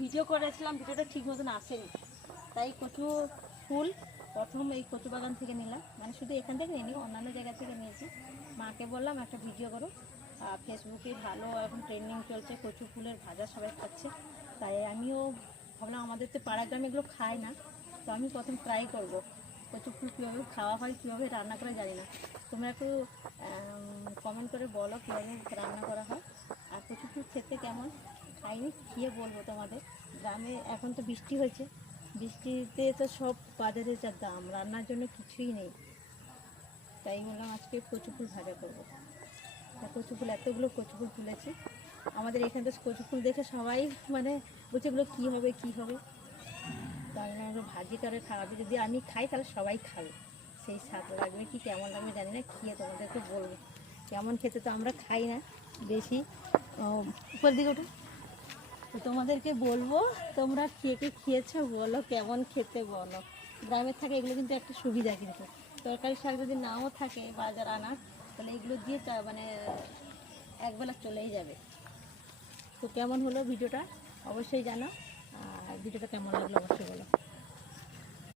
Video করেছিলাম, ভিডিওটা ঠিক মতন আসেনি, তাই কচু ফুল প্রথম এই কচু বাগান থেকে নিলাম, মানে শুধু এখান থেকে নিইনি, অন্যান্য জায়গা থেকে নিয়েছি। মাকে বললাম একটা ভিডিও করো, ফেসবুকে ভালো এখন ট্রেন্ডিং চলছে, কচু ফুলের ভাজা সবাই খাচ্ছে, তাই আমিও ভাবলাম আমাদের তো পাড়া গ্রামে এগুলো খায় না, তো আমি প্রথম ট্রাই করব কচু ফুল কীভাবে খাওয়া হয়, কীভাবে রান্না করে জানি না, তোমরা একটু কমেন্ট করে বলো কীভাবে রান্না করা হয়, আর কচু ফুল খেতে কেমন, খাইনি খেয়ে বলবো তোমাদের। গ্রামে এখন তো বৃষ্টি হয়েছে, বৃষ্টিতে তো সব বাজারে যা দাম, রান্নার জন্য কিছুই নেই, তাই বললাম আজকে কচু ফুল ভাজা করবো। তা কচু ফুল এতগুলো কচু ফুল তুলেছি, আমাদের এখানে তো কচু ফুল দেখে সবাই মানে বলছে এগুলো কী হবে কী হবে, তাই আমরা ভাজি করে খাওয়াবে, যদি আমি খাই তাহলে সবাই খাবে, সেই স্বাদ লাগবে কি কেমন লাগবে জানি না, খেয়ে তোমাদেরকে বলবো কেমন খেতে, তো আমরা খাই না বেশি। উপর দিকে ওঠো, তো তোমাদেরকে বলবো তোমরা কে কে খেয়েছো বলো কেমন খেতে বলো। গ্রামের থাকে এগুলো কিন্তু একটা সুবিধা, কিন্তু তরকারি শাক যদি নাও থাকে বাজার আনা, তাহলে এগুলো দিয়ে মানে একবেলা চলেই যাবে। তো কেমন হলো ভিডিওটা অবশ্যই জানো, আর ভিডিওটা কেমন লাগলো অবশ্যই বলো।